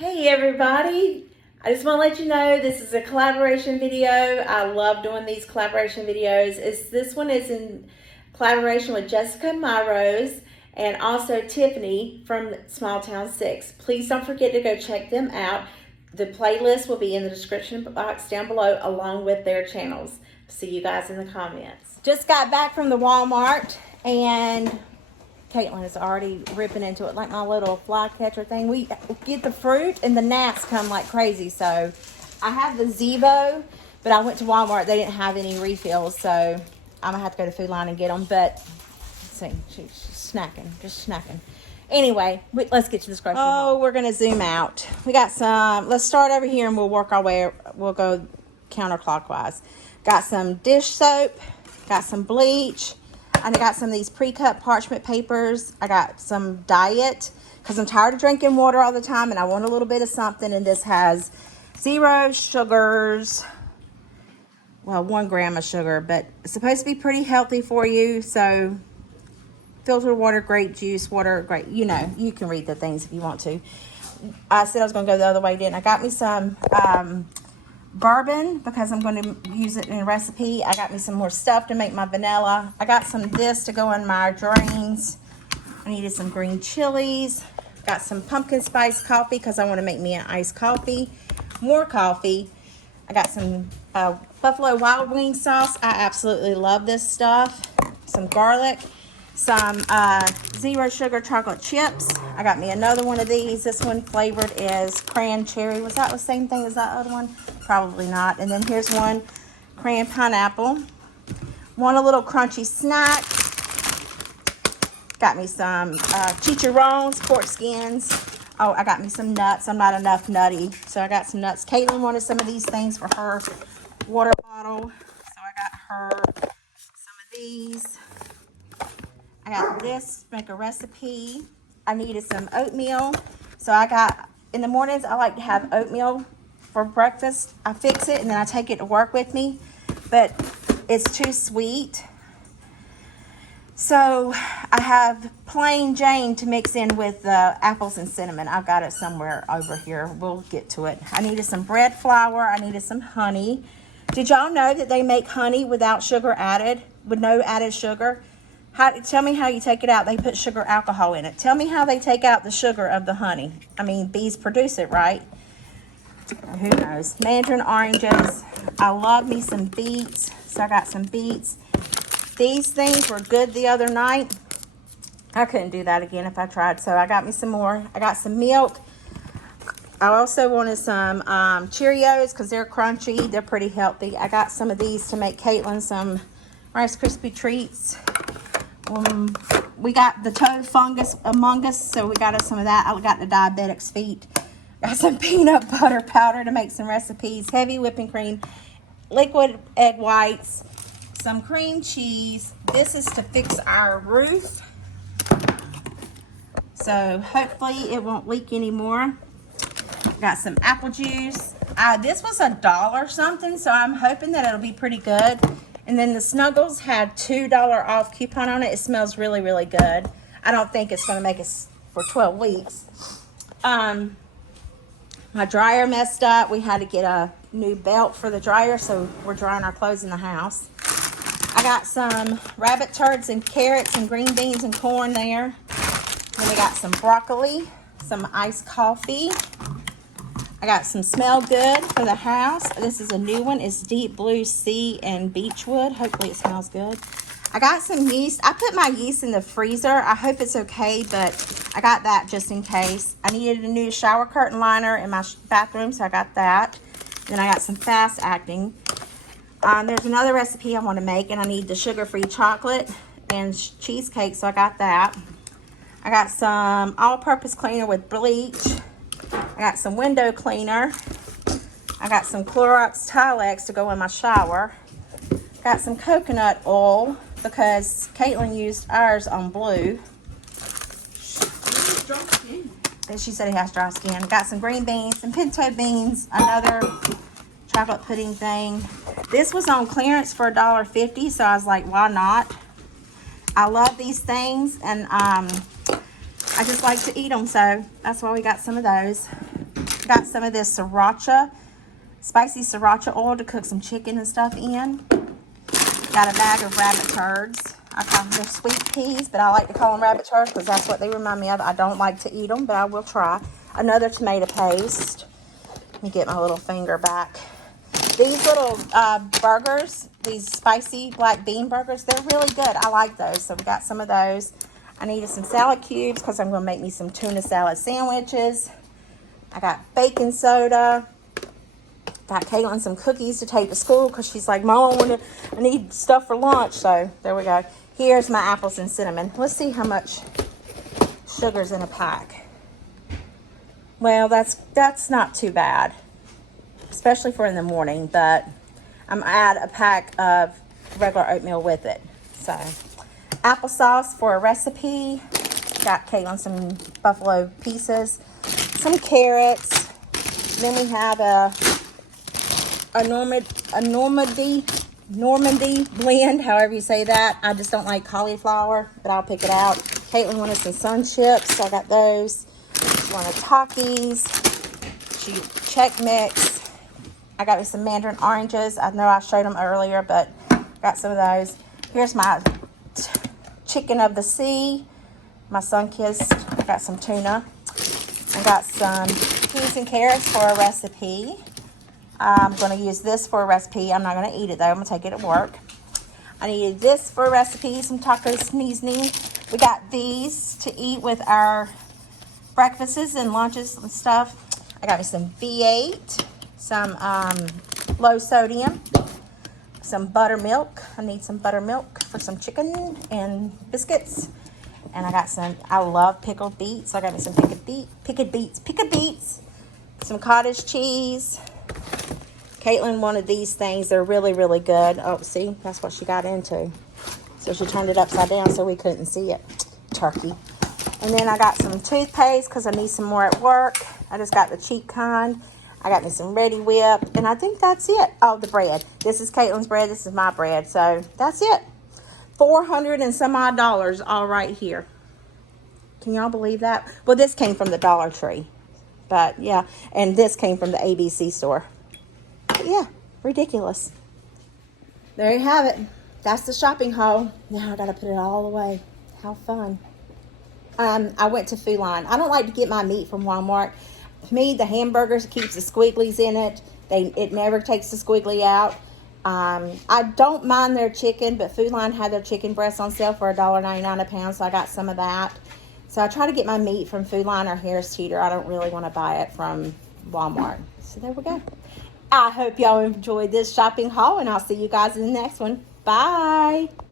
Hey everybody, I just want to let you know this is a collaboration video. I love doing these collaboration videos. This one is in collaboration with Jessica Myros and also Tiffany from Small Town 6. Please don't forget to go check them out. The playlist will be in the description box down below along with their channels. See you guys in the comments. Just got back from the Walmart and Caitlin is already ripping into it like my little fly catcher thing. We get the fruit and the gnats come like crazy. So I have the 𝐓𝐷𝐈𝐒, but I went to Walmart. They didn't have any refills, so I'm gonna have to go to Food Line and get them. But let's see, she's snacking, just snacking. Anyway, let's get to this grocery haul. We're gonna zoom out. We got some. Let's start over here and we'll work our way. We'll go counterclockwise. Got some dish soap. Got some bleach. I got some of these pre-cut parchment papers. I got some diet because I'm tired of drinking water all the time and I want a little bit of something. And this has 0 sugars. Well, 1 gram of sugar, but it's supposed to be pretty healthy for you. So filtered water, grape juice, water, grape, you know, you can read the things if you want to. I said I was going to go the other way, didn't I? Got me some bourbon because I'm going to use it in a recipe. I got me some more stuff to make my vanilla. I got some of this to go in my drains. I needed some green chilies. Got some pumpkin spice coffee because I want to make me an iced coffee. More coffee. I got some Buffalo Wild Wing sauce. I absolutely love this stuff. Some garlic. Some 0 sugar chocolate chips. I got me another one of these. This one flavored is cran cherry. Was that the same thing as that other one? Probably not. And then here's one cran pineapple. Want a little crunchy snack. Got me some chicharrones, pork skins. Oh, I got me some nuts. I'm not enough nutty, so I got some nuts. Caitlin wanted some of these things for her water bottle, so I got her some of these. I got this to make a recipe. I needed some oatmeal. So I got, in the mornings, I like to have oatmeal for breakfast. I fix it and then I take it to work with me. But it's too sweet. So I have plain Jane to mix in with apples and cinnamon. I've got it somewhere over here. We'll get to it. I needed some bread flour. I needed some honey. Did y'all know that they make honey without sugar added, with no added sugar? Tell me how you take it out. They put sugar alcohol in it. Tell me how they take out the sugar of the honey. I mean, bees produce it, right? Who knows? Mandarin oranges. I love me some beets. So I got some beets. These things were good the other night. I couldn't do that again if I tried. So I got me some more. I got some milk. I also wanted some Cheerios because they're crunchy. They're pretty healthy. I got some of these to make Caitlin some Rice Krispie treats. We got the toad fungus among us, so we got us some of that. I got the diabetic's feet. Got some peanut butter powder to make some recipes, heavy whipping cream, liquid egg whites, some cream cheese. This is to fix our roof, so hopefully it won't leak anymore. Got some apple juice. This was $1 something, so I'm hoping that it'll be pretty good. And then the Snuggles had $2 off coupon on it. It smells really, really good. I don't think it's going to make us for 12 weeks. My dryer messed up. We had to get a new belt for the dryer, so we're drying our clothes in the house. I got some rabbit turds and carrots and green beans and corn there. Then we got some broccoli, some iced coffee. I got some Smell Good for the house. This is a new one. It's Deep Blue Sea and Beechwood. Hopefully it smells good. I got some yeast. I put my yeast in the freezer. I hope it's okay, but I got that just in case. I needed a new shower curtain liner in my bathroom, so I got that. Then I got some fast acting. There's another recipe I want to make, and I need the sugar-free chocolate and cheesecake, so I got that. I got some all-purpose cleaner with bleach. I got some window cleaner. I got some Clorox Tilex to go in my shower. Got some coconut oil because Caitlin used ours on blue. And she said he has dry skin. Got some green beans, some pinto beans, another chocolate pudding thing. This was on clearance for $1.50, so I was like, why not? I love these things, and I just like to eat them, so that's why we got some of those. got some of this sriracha, spicy sriracha oil to cook some chicken and stuff in. Got a bag of rabbit turds. I call them sweet peas, but I like to call them rabbit turds because that's what they remind me of. I don't like to eat them, but I will try. Another tomato paste. Let me get my little finger back. These little burgers, these spicy black bean burgers, they're really good. I like those. So we got some of those. I needed some salad cubes because I'm going to make me some tuna salad sandwiches. I got baking soda. Got Caitlin some cookies to take to school because she's like, Mom, I need stuff for lunch. So there we go. Here's my apples and cinnamon. Let's see how much sugar's in a pack. Well, that's not too bad, especially for in the morning, but I'm gonna add a pack of regular oatmeal with it. So applesauce for a recipe. Got Caitlin some buffalo pieces, some carrots. Then we have a Normandy blend, however you say that. I just don't like cauliflower, but I'll pick it out. Caitlin wanted some sun chips, so I got those. She wanted Takis. She check mix. I got me some mandarin oranges. I know I showed them earlier, but got some of those. Here's my chicken of the sea, my sun-kissed. I got some tuna. I got some peas and carrots for a recipe. I'm going to use this for a recipe. I'm not going to eat it, though. I'm going to take it at work. I needed this for a recipe, some taco seasoning. We got these to eat with our breakfasts and lunches and stuff. I got me some V8, some low sodium, some buttermilk. I need some buttermilk for some chicken and biscuits. And I got some, I love pickled beets. So I got me some pickled beets, some cottage cheese. Caitlin wanted these things. They're really, really good. Oh, see? That's what she got into. So she turned it upside down so we couldn't see it. Turkey. And then I got some toothpaste because I need some more at work. I just got the cheap kind. I got me some Ready Whip. And I think that's it. Oh, the bread. This is Caitlin's bread. This is my bread. So that's it. $400 and some odd all right here. Can y'all believe that? Well, this came from the Dollar Tree. But, yeah. And this came from the ABC store. Yeah, ridiculous. There you have it. That's the shopping haul. Now I gotta put it all away. How fun. I went to Food Line. I don't like to get my meat from Walmart. To me, the hamburgers keeps the squigglies in it. It never takes the squiggly out. I don't mind their chicken, but Food Line had their chicken breasts on sale for $1.99 a pound, so I got some of that. So I try to get my meat from Food Line or Harris Teeter. I don't really want to buy it from Walmart. So there we go. I hope y'all enjoyed this shopping haul, and I'll see you guys in the next one. Bye.